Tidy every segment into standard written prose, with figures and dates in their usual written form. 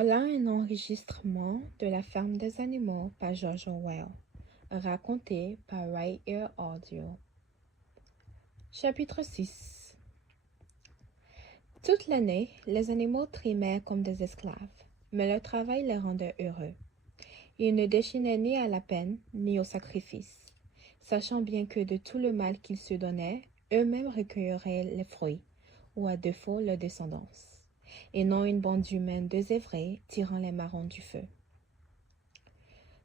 Voilà un enregistrement de La ferme des animaux par George Orwell, raconté par Right Ear Audio. Chapitre 6. Toute l'année, les animaux trimaient comme des esclaves, mais leur travail les rendait heureux. Ils ne déchinaient ni à la peine, ni au sacrifice, sachant bien que de tout le mal qu'ils se donnaient, eux-mêmes recueilleraient les fruits, ou à défaut leur descendance, et non une bande d'humains désœuvrés tirant les marrons du feu.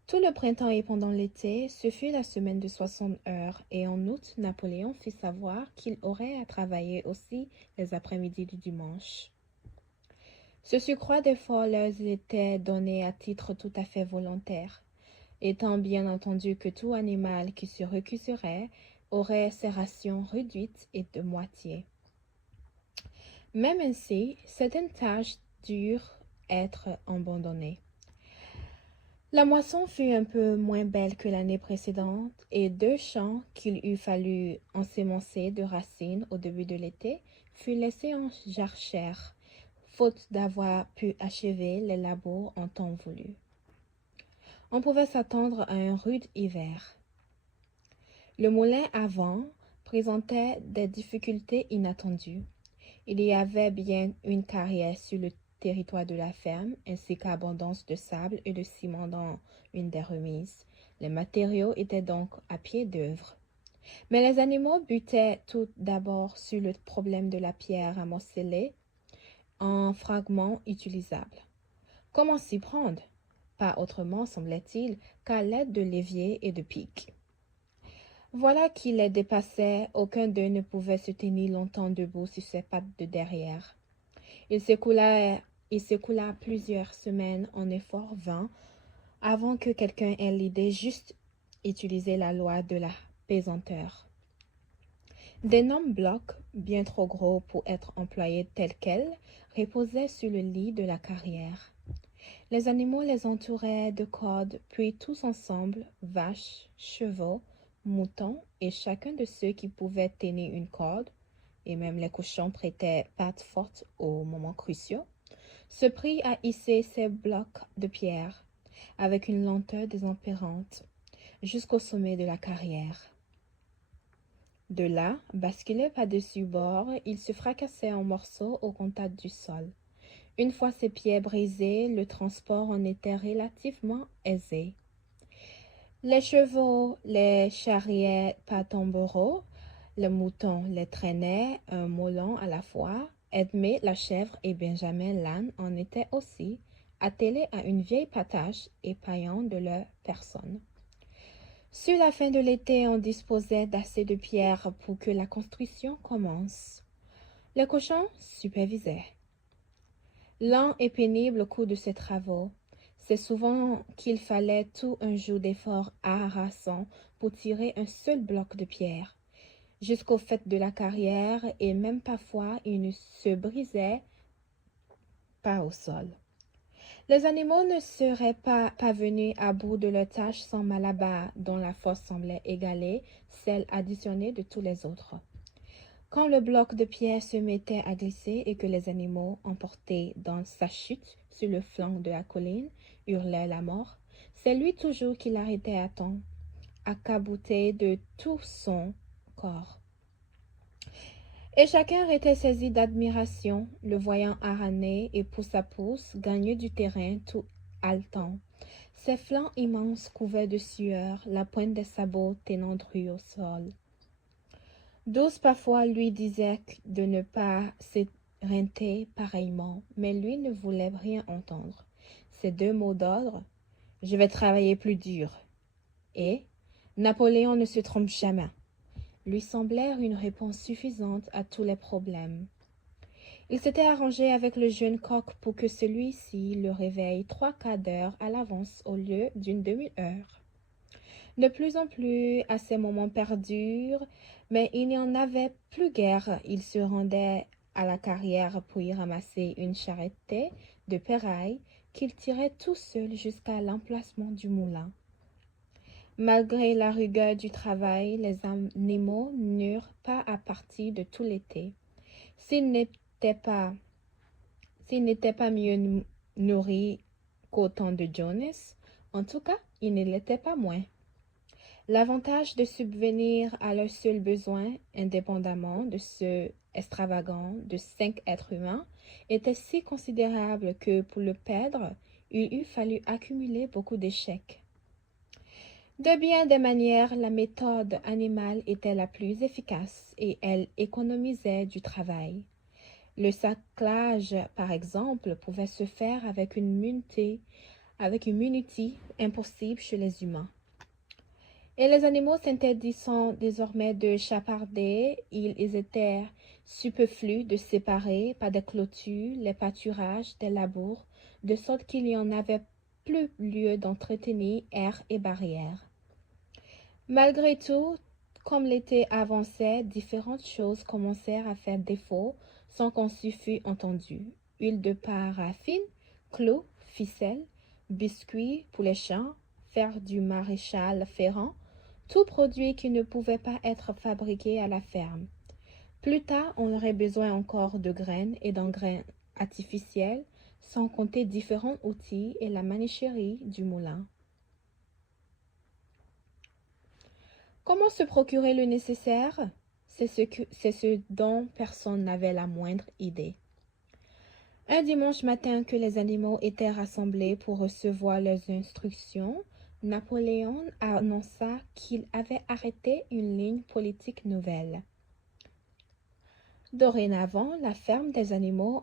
Tout le printemps et pendant l'été, ce fut la semaine de 60 heures, et en août, Napoléon fit savoir qu'il aurait à travailler aussi les après-midi du dimanche. Ce surcroît d'efforts leur était donné à titre tout à fait volontaire, étant bien entendu que tout animal qui se recuserait aurait ses rations réduites et de moitié. Même ainsi, certaines tâches durent être abandonnées. La moisson fut un peu moins belle que l'année précédente, et 2 champs qu'il eût fallu ensemencer de racines au début de l'été furent laissés en jachère, faute d'avoir pu achever les labours en temps voulu. On pouvait s'attendre à un rude hiver. Le moulin à vent présentait des difficultés inattendues. Il y avait bien une carrière sur le territoire de la ferme, ainsi qu'abondance de sable et de ciment dans une des remises. Les matériaux étaient donc à pied d'œuvre. Mais les animaux butaient tout d'abord sur le problème de la pierre amoncelée en fragments utilisables. Comment s'y prendre? Pas autrement, semblait-il, qu'à l'aide de l'évier et de pics. Voilà qui les dépassait, aucun d'eux ne pouvait se tenir longtemps debout sur ses pattes de derrière. Il s'écoula plusieurs semaines en efforts vains avant que quelqu'un ait l'idée juste d'utiliser la loi de la pesanteur. D'énormes blocs, bien trop gros pour être employés tels quels, reposaient sur le lit de la carrière. Les animaux les entouraient de cordes, puis tous ensemble, vaches, chevaux, moutons et chacun de ceux qui pouvaient tenir une corde, et même les cochons prêtaient patte forte aux moments cruciaux, se prit à hisser ces blocs de pierre, avec une lenteur désespérante, jusqu'au sommet de la carrière. De là, basculés par-dessus bord, ils se fracassaient en morceaux au contact du sol. Une fois ses pieds brisés, le transport en était relativement aisé. Les chevaux les charriaient par tombereaux, le mouton les traînait un moulin à la fois. Edmé la chèvre et Benjamin l'âne en étaient aussi, attelés à une vieille patache et paillant de leur personne. Sur la fin de l'été, on disposait d'assez de pierres pour que la construction commence. Les cochons supervisaient. Lent et pénible au cours de ces travaux, c'est souvent qu'il fallait tout un jour d'efforts harassants pour tirer un seul bloc de pierre, jusqu'au fait de la carrière, et même parfois il ne se brisait pas au sol. Les animaux ne seraient pas parvenus à bout de leur tâche sans Malabar, dont la force semblait égaler celle additionnée de tous les autres. Quand le bloc de pierre se mettait à glisser et que les animaux, emportés dans sa chute sur le flanc de la colline, hurlaient la mort, c'est lui toujours qui l'arrêtait à temps, accabouté de tout son corps. Et chacun était saisi d'admiration, le voyant haraner et pouce à pouce gagner du terrain tout haletant, ses flancs immenses couverts de sueur, la pointe des sabots tenant droit au sol. Douce parfois lui disait de ne pas s'éreinter pareillement, mais lui ne voulait rien entendre. Ces 2 mots d'ordre, je vais travailler plus dur, et Napoléon ne se trompe jamais, lui semblèrent une réponse suffisante à tous les problèmes. Il s'était arrangé avec le jeune coq pour que celui-ci le réveille 3/4 d'heure à l'avance au lieu d'une demi-heure. De plus en plus, à ces moments perdus, mais il n'y en avait plus guère. Il se rendait à la carrière pour y ramasser une charretée de ferraille qu'il tirait tout seul jusqu'à l'emplacement du moulin. Malgré la rigueur du travail, les animaux n'eurent pas à partir de tout l'été. S'il n'était pas mieux nourri qu'au temps de Jonas. En tout cas, il ne l'était pas moins. L'avantage de subvenir à leurs seuls besoins, indépendamment de ceux extravagants de 5 êtres humains, était si considérable que, pour le perdre, il eût fallu accumuler beaucoup d'échecs. De bien des manières, la méthode animale était la plus efficace et elle économisait du travail. Le saclage, par exemple, pouvait se faire avec une minutie impossible chez les humains. Et les animaux s'interdisant désormais de chaparder, ils étaient superflus de séparer par des clôtures les pâturages des labours, de sorte qu'il n'y en avait plus lieu d'entretenir airs et barrières. Malgré tout, comme l'été avançait, différentes choses commencèrent à faire défaut sans qu'on s'y fût entendu. Huile de paraffine, clous, ficelles, biscuits pour les champs, fer du maréchal Ferrand, tout produit qui ne pouvait pas être fabriqué à la ferme. Plus tard, on aurait besoin encore de graines et d'engrais artificiels, sans compter différents outils et la manichérie du moulin. Comment se procurer le nécessaire? C'est ce dont personne n'avait la moindre idée. Un dimanche matin que les animaux étaient rassemblés pour recevoir leurs instructions, Napoléon annonça qu'il avait arrêté une ligne politique nouvelle. Dorénavant, la ferme des animaux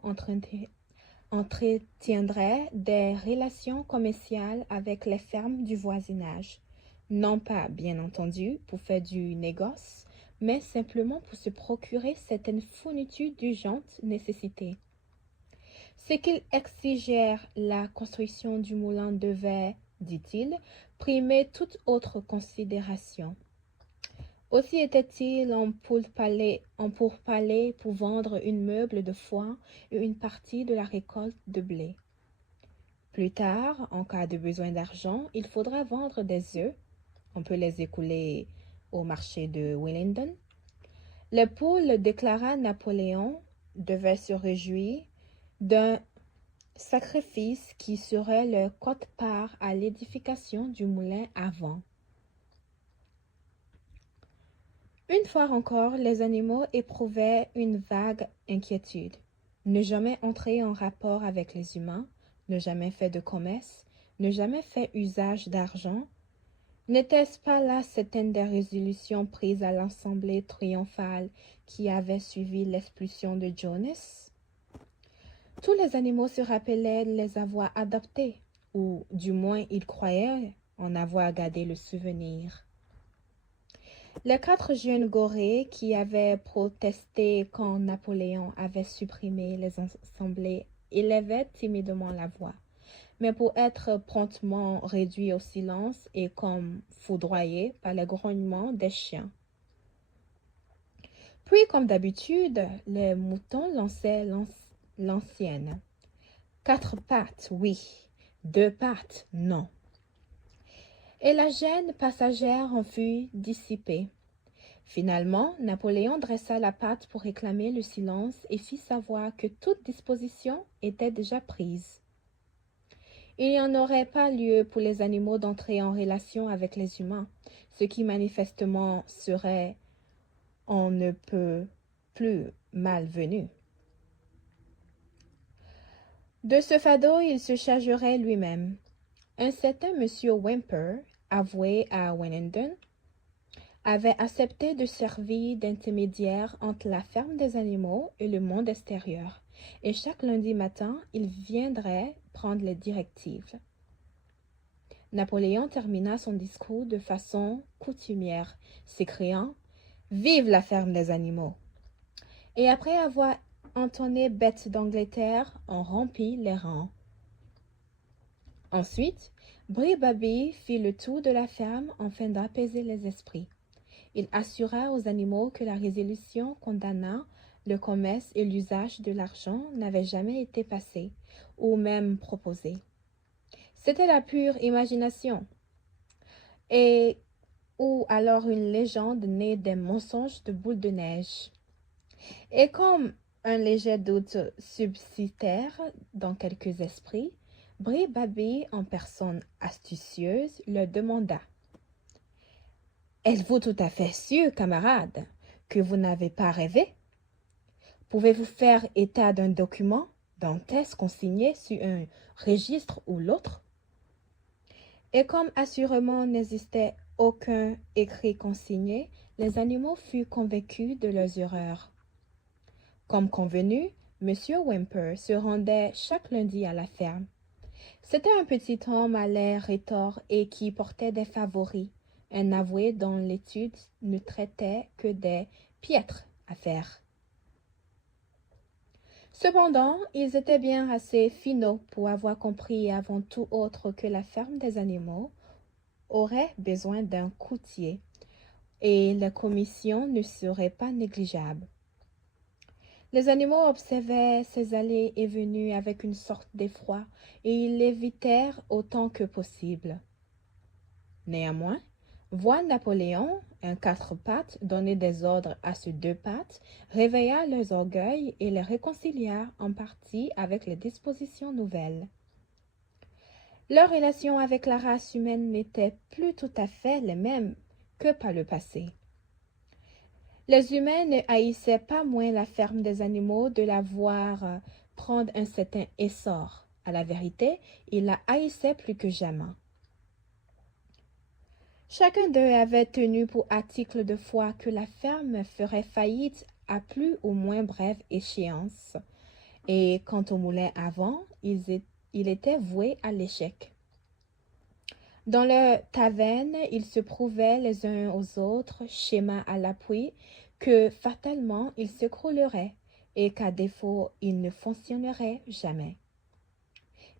entretiendrait des relations commerciales avec les fermes du voisinage, non pas, bien entendu, pour faire du négoce, mais simplement pour se procurer certaines fournitures d'urgente nécessité. Ce qu'ils exigèrent, la construction du moulin devait, dit-il, primer toute autre considération. Aussi était-il en pourparlers pour vendre une meuble de foin et une partie de la récolte de blé. Plus tard, en cas de besoin d'argent, il faudra vendre des œufs. On peut les écouler au marché de Willingdon. Les poules, déclara Napoléon, devaient se réjouir d'un sacrifice qui serait leur quote-part à l'édification du moulin à vent. Une fois encore, les animaux éprouvaient une vague inquiétude. Ne jamais entrer en rapport avec les humains, ne jamais faire de commerce, ne jamais faire usage d'argent. N'était-ce pas là certaines des résolutions prises à l'assemblée triomphale qui avait suivi l'expulsion de Jonas? Tous les animaux se rappelaient les avoir adoptés, ou du moins ils croyaient en avoir gardé le souvenir. Les 4 jeunes gorées qui avaient protesté quand Napoléon avait supprimé les assemblées élevaient timidement la voix, mais pour être promptement réduits au silence et comme foudroyés par les grognements des chiens. Puis, comme d'habitude, les moutons lançaient l'ancienne. 4 pattes, oui. 2 pattes, non. Et la gêne passagère en fut dissipée. Finalement, Napoléon dressa la patte pour réclamer le silence et fit savoir que toute disposition était déjà prise. Il n'y en aurait pas lieu pour les animaux d'entrer en relation avec les humains, ce qui manifestement serait on ne peut plus malvenu. De ce fardeau, il se chargerait lui-même. Un certain monsieur Whymper, avoué à Willingdon, avait accepté de servir d'intermédiaire entre la ferme des animaux et le monde extérieur, et chaque lundi matin, il viendrait prendre les directives. Napoléon termina son discours de façon coutumière, s'écriant « Vive la ferme des animaux !» Et après avoir entonné Bête d'Angleterre, on rompit les rangs. Ensuite, Bri-Babi fit le tour de la ferme afin d'apaiser les esprits. Il assura aux animaux que la résolution condamnant le commerce et l'usage de l'argent n'avait jamais été passée, ou même proposée. C'était la pure imagination, ou alors une légende née des mensonges de Boule de Neige. Et comme un léger doute subsistèrent dans quelques esprits, Bri Babi, en personne astucieuse, le demanda. Êtes-vous tout à fait sûr, camarade, que vous n'avez pas rêvé? Pouvez-vous faire état d'un document, d'un test consigné sur un registre ou l'autre? Et comme assurément n'existait aucun écrit consigné, les animaux furent convaincus de leurs erreurs. Comme convenu, M. Whymper se rendait chaque lundi à la ferme. C'était un petit homme à l'air rétort et qui portait des favoris, un avoué dont l'étude ne traitait que des piètres affaires. Cependant, ils étaient bien assez finauds pour avoir compris avant tout autre que la ferme des animaux aurait besoin d'un coutier, et la commission ne serait pas négligeable. Les animaux observaient ces allées et venues avec une sorte d'effroi, et ils l'évitèrent autant que possible. Néanmoins, voir Napoléon, un quatre pattes, donner des ordres à ses deux pattes, réveilla leurs orgueils et les réconcilia en partie avec les dispositions nouvelles. Leurs relations avec la race humaine n'étaient plus tout à fait les mêmes que par le passé. Les humains ne haïssaient pas moins la ferme des animaux de la voir prendre un certain essor. À la vérité, ils la haïssaient plus que jamais. Chacun d'eux avait tenu pour article de foi que la ferme ferait faillite à plus ou moins brève échéance, et quant au moulin à vent, il était voué à l'échec. Dans leur taverne, ils se prouvaient les uns aux autres, schéma à l'appui, que fatalement ils s'écrouleraient, et qu'à défaut ils ne fonctionneraient jamais.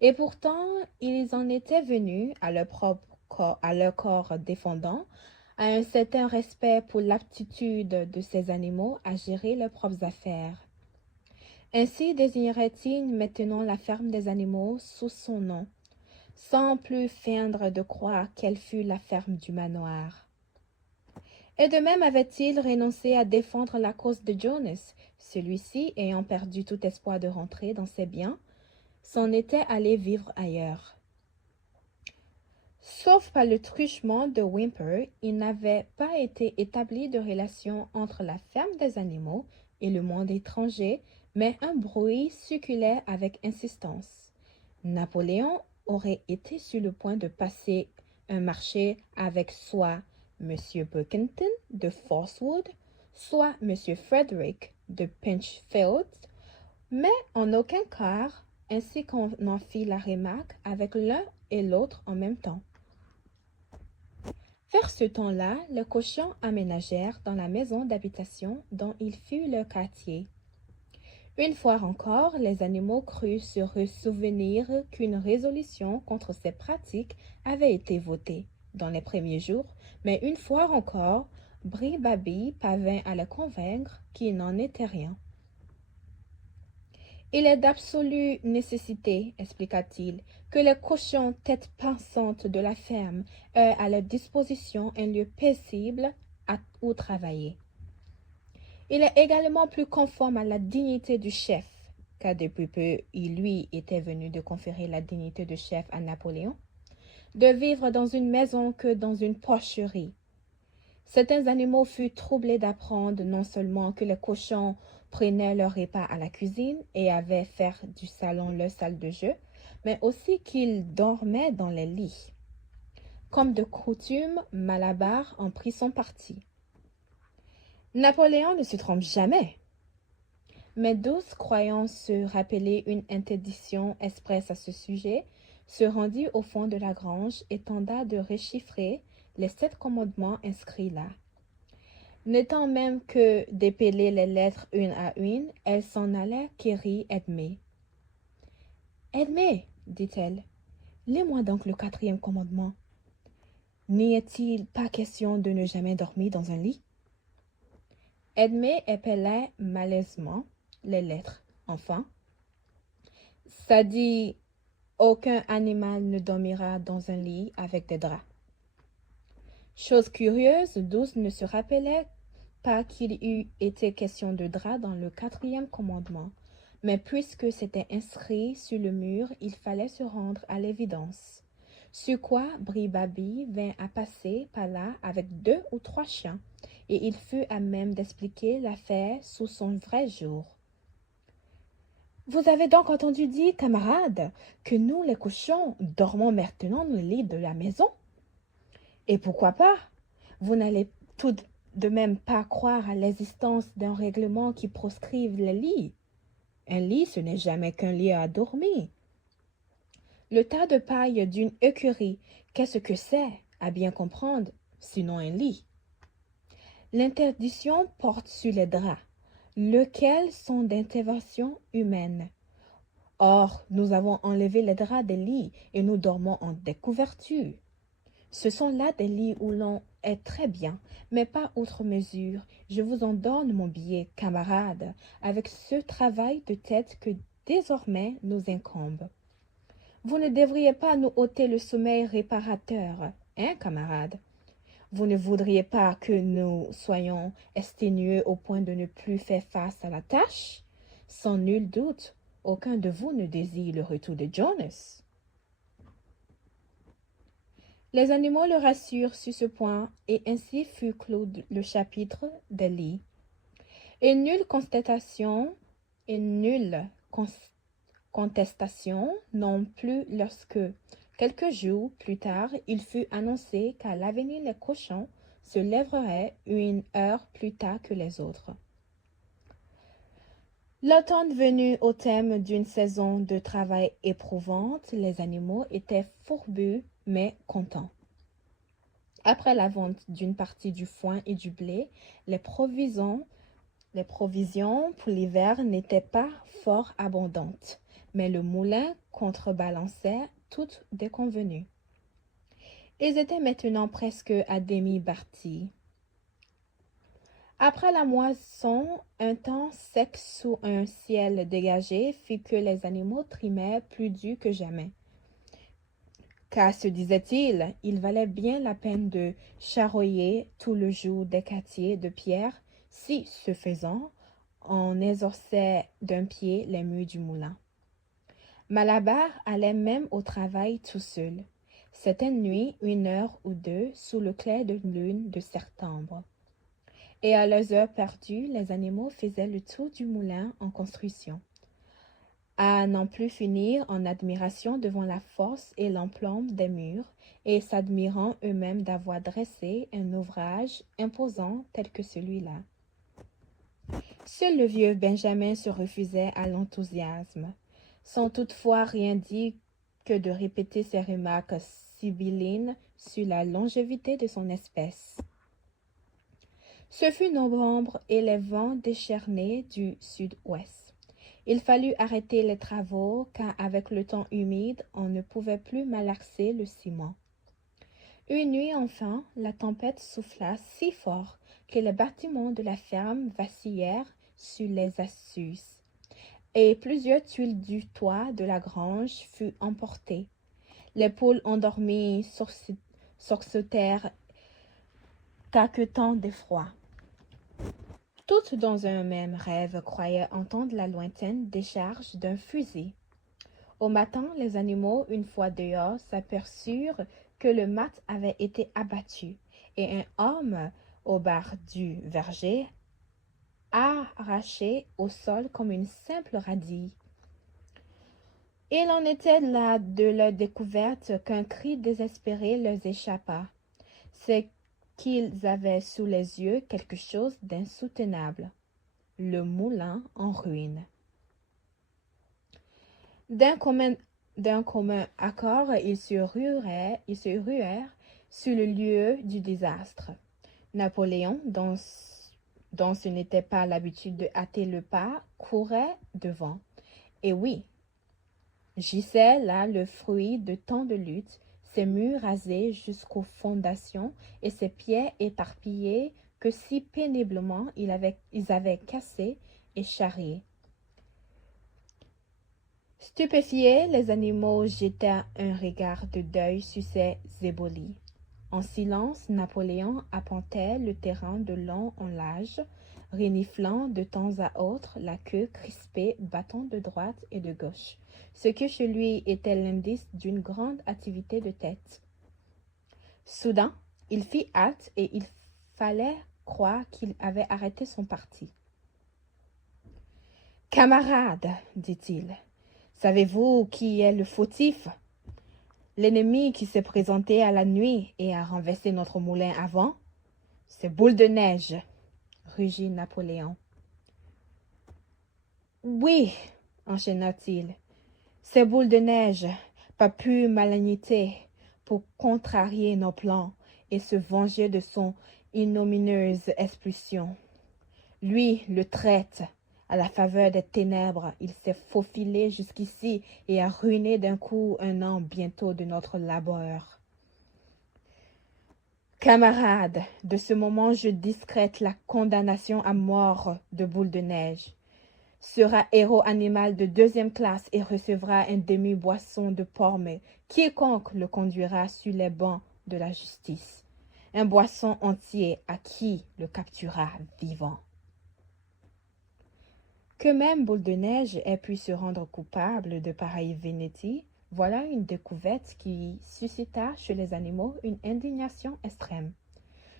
Et pourtant, ils en étaient venus, à leur corps défendant, à un certain respect pour l'aptitude de ces animaux à gérer leurs propres affaires. Ainsi désignerait-il maintenant la ferme des animaux sous son nom, sans plus feindre de croire qu'elle fût la ferme du manoir. Et de même avait-il renoncé à défendre la cause de Jonas, celui-ci ayant perdu tout espoir de rentrer dans ses biens, s'en était allé vivre ailleurs. Sauf par le truchement de Whymper, il n'avait pas été établi de relation entre la ferme des animaux et le monde étranger, mais un bruit circulait avec insistance. Napoléon aurait été sur le point de passer un marché avec soit M. Burkington de Forcewood, soit M. Frederick de Pinchfield, mais en aucun cas, ainsi qu'on en fit la remarque, avec l'un et l'autre en même temps. Vers ce temps-là, les cochons aménagèrent dans la maison d'habitation dont il fut leur quartier. Une fois encore, les animaux crurent se ressouvenir qu'une résolution contre ces pratiques avait été votée dans les premiers jours, mais une fois encore, Bri Babi parvint à les convaincre qu'il n'en était rien. Il est d'absolue nécessité, expliqua-t-il, que les cochons têtes pensantes de la ferme aient à leur disposition un lieu paisible où travailler. Il est également plus conforme à la dignité du chef, car depuis peu il lui était venu de conférer la dignité de chef à Napoléon, de vivre dans une maison que dans une porcherie. Certains animaux furent troublés d'apprendre non seulement que les cochons prenaient leur repas à la cuisine et avaient fait du salon leur salle de jeu, mais aussi qu'ils dormaient dans les lits. Comme de coutume, Malabar en prit son parti. Napoléon ne se trompe jamais. Mais Douce, croyant se rappeler une interdiction expresse à ce sujet, se rendit au fond de la grange et tenta de rechiffrer les 7 commandements inscrits là. N'étant même que d'épeler les lettres une à une, elle s'en alla quérir Edmé. « Edmé, dit-elle, lis-moi donc le 4e commandement. N'y est-il pas question de ne jamais dormir dans un lit ?» Edmé épela malaisément les lettres. Enfin, ça dit « Aucun animal ne dormira dans un lit avec des draps. » Chose curieuse, Douce ne se rappelait pas qu'il eût été question de draps dans le 4e commandement, Mais puisque c'était inscrit sur le mur, il fallait se rendre à l'évidence. Sur quoi Bribabi vint à passer par là avec 2 ou 3 chiens, et il fut à même d'expliquer l'affaire sous son vrai jour. Vous avez donc entendu dire, camarades, que nous, les cochons, dormons maintenant dans le lit de la maison? Et pourquoi pas? Vous n'allez tout de même pas croire à l'existence d'un règlement qui proscrive les lits. Un lit, ce n'est jamais qu'un lit à dormir. Le tas de paille d'une écurie, qu'est-ce que c'est, à bien comprendre, sinon un lit? L'interdiction porte sur les draps, lesquels sont d'intervention humaine. Or, nous avons enlevé les draps des lits et nous dormons en découverture. Ce sont là des lits où l'on est très bien, mais pas outre mesure. Je vous en donne mon billet, camarade, avec ce travail de tête que désormais nous incombe. Vous ne devriez pas nous ôter le sommeil réparateur, hein, camarade? Vous ne voudriez pas que nous soyons exténués au point de ne plus faire face à la tâche? Sans nul doute, aucun de vous ne désire le retour de Jonas. Les animaux le rassurent sur ce point, et ainsi fut clos le chapitre des lits. Et nulle contestation non plus lorsque, quelques jours plus tard, il fut annoncé qu'à l'avenir les cochons se lèveraient 1 heure plus tard que les autres. L'automne venu au thème d'une saison de travail éprouvante, les animaux étaient fourbus mais contents. Après la vente d'une partie du foin et du blé, les provisions pour l'hiver n'étaient pas fort abondantes, mais le moulin contrebalançait toutes déconvenues. Ils étaient maintenant presque à demi bâtis. Après la moisson, un temps sec sous un ciel dégagé fit que les animaux trimèrent plus dur que jamais. Car, se disait-il, il valait bien la peine de charroyer tout le jour des quartiers de pierre, si, ce faisant, on exorçait d'un pied les murs du moulin. Malabar allait même au travail tout seul. C'était nuit, 1 heure ou 2, sous le clair de lune de septembre. Et à leurs heures perdues, les animaux faisaient le tour du moulin en construction, à n'en plus finir en admiration devant la force et l'emplombe des murs, et s'admirant eux-mêmes d'avoir dressé un ouvrage imposant tel que celui-là. Seul le vieux Benjamin se refusait à l'enthousiasme, sans toutefois rien dire que de répéter ses remarques sibyllines sur la longévité de son espèce. Ce fut novembre et les vents déchaînés du sud-ouest. Il fallut arrêter les travaux, car avec le temps humide, on ne pouvait plus malaxer le ciment. Une nuit enfin, la tempête souffla si fort que les bâtiments de la ferme vacillèrent sur les astuces, et plusieurs tuiles du toit de la grange furent emportées. Les poules endormies surssautèrent, caquetant d'effroi. Toutes dans un même rêve croyaient entendre la lointaine décharge d'un fusil. Au matin, les animaux, une fois dehors, s'aperçurent que le mat avait été abattu et un homme au bar du verger arraché au sol comme une simple radille. Il en était là de leur découverte qu'un cri désespéré leur échappa. C'est qu'ils avaient sous les yeux quelque chose d'insoutenable. Le moulin en ruine. D'un commun accord, ils se ruèrent sur le lieu du désastre. Napoléon, dont ce n'était pas l'habitude de hâter le pas, courait devant. Et oui, gisait là le fruit de tant de luttes, ses murs rasés jusqu'aux fondations et ses pieds éparpillés que si péniblement ils avaient cassés et charriés. Stupéfiés, les animaux jetèrent un regard de deuil sur ces ébaulis. En silence, Napoléon arpentait le terrain de long en large, reniflant de temps à autre la queue crispée, battant de droite et de gauche, ce qui chez lui était l'indice d'une grande activité de tête. Soudain, il fit halte et il fallait croire qu'il avait arrêté son parti. « Camarades, dit-il, savez-vous qui est le fautif? L'ennemi qui s'est présenté à la nuit et a renversé notre moulin à vent? C'est Boule de Neige, rugit Napoléon. Oui, enchaîna-t-il, c'est Boule de Neige, pas plus malignité pour contrarier nos plans et se venger de son ignominieuse expulsion. Lui le traite. À la faveur des ténèbres, il s'est faufilé jusqu'ici et a ruiné d'un coup un an bientôt de notre labeur. Camarades, de ce moment je discrète la condamnation à mort de Boule de Neige. Sera héros animal de 2e classe et recevra un demi-boisson de porc-mais. Quiconque le conduira sur les bancs de la justice. Un boisson entier à qui le capturera vivant. Que même Boule de Neige ait pu se rendre coupable de pareille vénétie, voilà une découverte qui suscita chez les animaux une indignation extrême.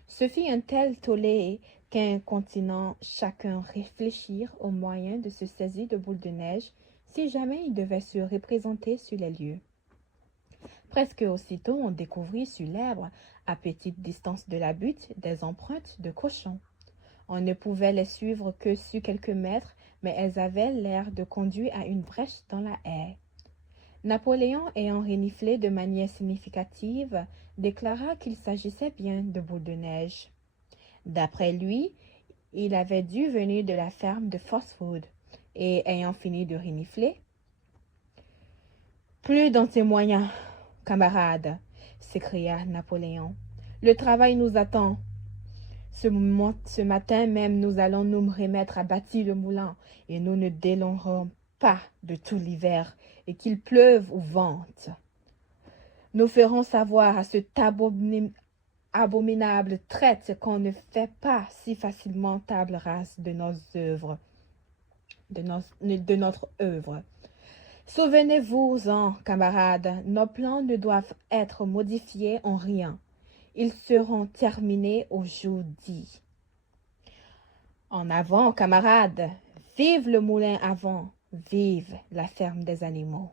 Ce fit un tel tollé qu'incontinent chacun réfléchir aux moyens de se saisir de Boule de Neige si jamais il devait se représenter sur les lieux. Presque aussitôt on découvrit sur l'herbe, à petite distance de la butte, des empreintes de cochons. On ne pouvait les suivre que sur quelques mètres, mais elles avaient l'air de conduire à une brèche dans la haie. Napoléon, ayant reniflé de manière significative, déclara qu'il s'agissait bien de Boule de Neige. D'après lui, il avait dû venir de la ferme de Phosphode, et ayant fini de renifler, « Plus dans tes moyens, camarades, s'écria Napoléon. Le travail nous attend. Ce matin même, nous allons nous remettre à bâtir le moulin, et nous ne délongerons pas de tout l'hiver, et qu'il pleuve ou vente. Nous ferons savoir à cet abominable traître qu'on ne fait pas si facilement table rase de nos œuvres, de notre œuvre. Souvenez-vous-en, camarades, nos plans ne doivent être modifiés en rien. Ils seront terminés au jour dit. En avant, camarades, vive le moulin à vent, vive la ferme des animaux.